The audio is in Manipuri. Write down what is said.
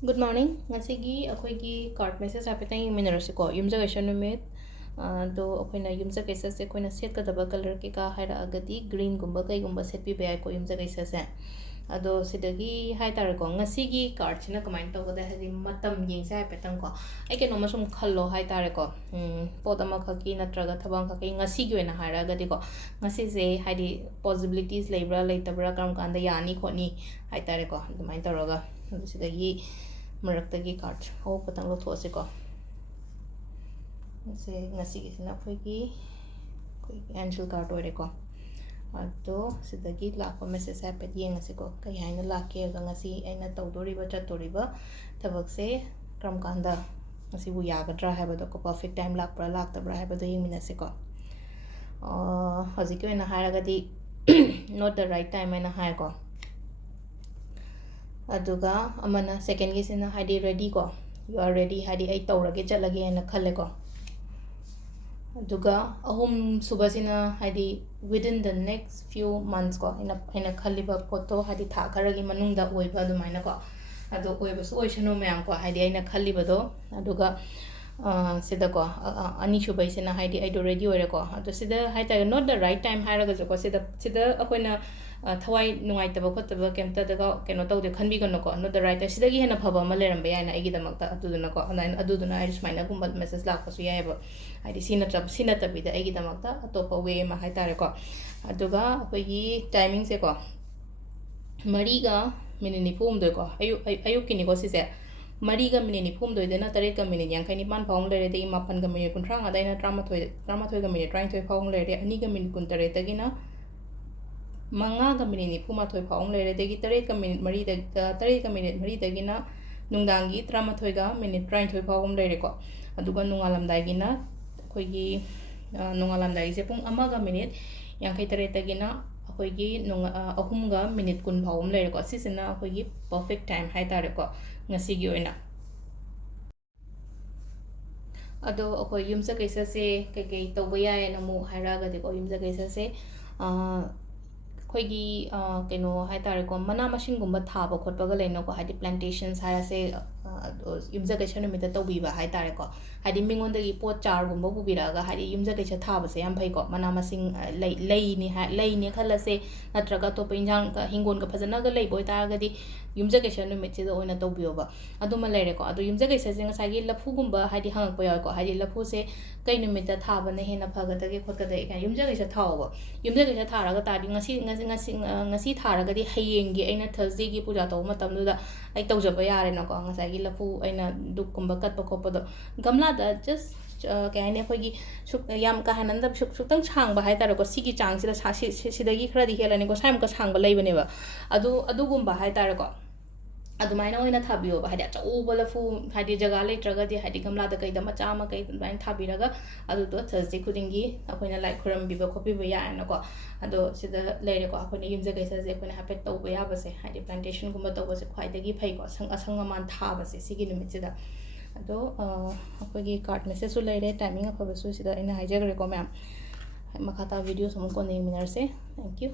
Good morning. Ngasigi akhoi card message hapetang minarasi ko yumjagation numit do akhoi yumjagasa se akhoi setkadaba color ke ka haira agadi green gumba kai gumba setpi be ko yumjagasa se ado sidagi hai tar ko ngasigi card china comment to da hadi matam yengsa hapetang ko ai ke no masum khallo hai tar ko podama khaki natraga thabang khaki ngasigi wena haira agadi ko ngasi se hadi possibilities lebra leitabra kam kanda yani khoni hai tar ko dumai toroga sidagi Marakagi card. Oh, patang lo those ko. Kasi ngasigi sina akhoi angel card ore ko. Ado sidagi lakpa message hapet yengasi ko. Kaya haina lake ga ngasi aina tawdoriba chatoriba thabak se kram kanda ngasi bu yagadra habado ko perfect time lakpra laktabra habado yengminase ko. Hojiki oina hairagadi not the right time aina hai ko. Aduga amana second gi sina hadi ready ko you are ready hadi ai tawrage chalage na khale ko aduga ahum subasina hadi within the next few months ko ina khaliba photo hadi tha kharagi manungda oiba dumaina ko adu oiba su oishano mayam ko hadi aina khaliba do aduga sida ko ani shubai sina hadi ai do ready ore ko adu sida hai ta not the right time haraga ko sida akoina thawai nungai taba khotaba kemta daga keno tawde khanbi gano ko no the right sidagi hena phaba ma leram ba yana igi damakta aduduna ko aduduna ai smaina gumba message lak pasu yai ba ai sina tabi da igi damakta atopa way ma hai tare ko aduga akogi timing se ko mariga minini pum do ko ayu kini ko sise mariga minini pum do dena tare ka minini yang khaini man phawng lere de mapan ga minini kunthra nga daina drama thoi ga minini trying thoi phawng lere ani ga minini kun tare tagina Manga ga minute puma thoi phawng lere degi tare ka minute mari da tare ka minute mari dagi na nungdangi trama thoi ga minute trai thoi phawng lere ko aduga nungalam dai gi na khoi gi nungalam dai se pung ama ga minute yang kai tare dagi na khoi gi ahum ga minute kun phawng lere ko sisina khoi gi perfect time hai tare ko ngasi gi oina ado khoi yumsa kaisa se kai toba yae na mu haira ga de ko yumsa kaisa se खोगी कनो है तारे को मना मशीन गुम्बा थाबा खोटबा लेनो को हादि प्लांटेशंस हारा से युमजा कैसा नुमित तौबीबा है तारे को हादि मिंगोंदगी पोट चार गुम्बा पुबिरागा हादि युमजा कैसा थाबा से याम फै को मना मसिंग लैनी खलसे नत्रगा तो इंजांग हिंगोन का फजना गा लैबोय तागदी युमजा कैसा नुमित से ओइना तौबियोबा अदुमा लेरे को अदु युमजा कैसा से ngसागी लफु गुम्बा हादि हंगपा याय को हादि लफु से कै नुमित थाबा ने हेना फगदगे खोटकदे का युमजा कैसा थाओबा युमजा कैसा थारागा तादि ngasi tharagadi hayenggi aina thursday gi puja taw matamduda ai tawjaba yare na ko ngasai lafu aina duk kumba kat pa khopa do gamla da just kai ne khogi yam ka hananda tang chang ba hai tar ko sigi chang sida sidagi khra di helani ko saim ka chang ba leibane ba adu gumba hai tar ko अदुमाइना ओइना थाबियो हादि अचौबा लफु हादि जगा लेट्रगदि हादि गमलादा कैदा मचा मा कै बाइन थाबिरगा अदु तो थर्सडे खुदिंगी अखोइना लाइक खुरम बिबा खोपिबा यानको अदो सिदा लेरेको अखोइना युमजा कैसा जे अखोइना हापेट तौबा याबसे हादि प्लांटेशन गुम्बा तौबसे ख्वाइदगी फैको असंग मान थाबसे सिगी निमितसिदा अदो अखोइगी कार्ड मेसेज सु लेरे टाइमिंग अफबसु सिदा इना हाइजगरेको मैम मखाता वीडियो सम को नेमिनरसे थैंक यू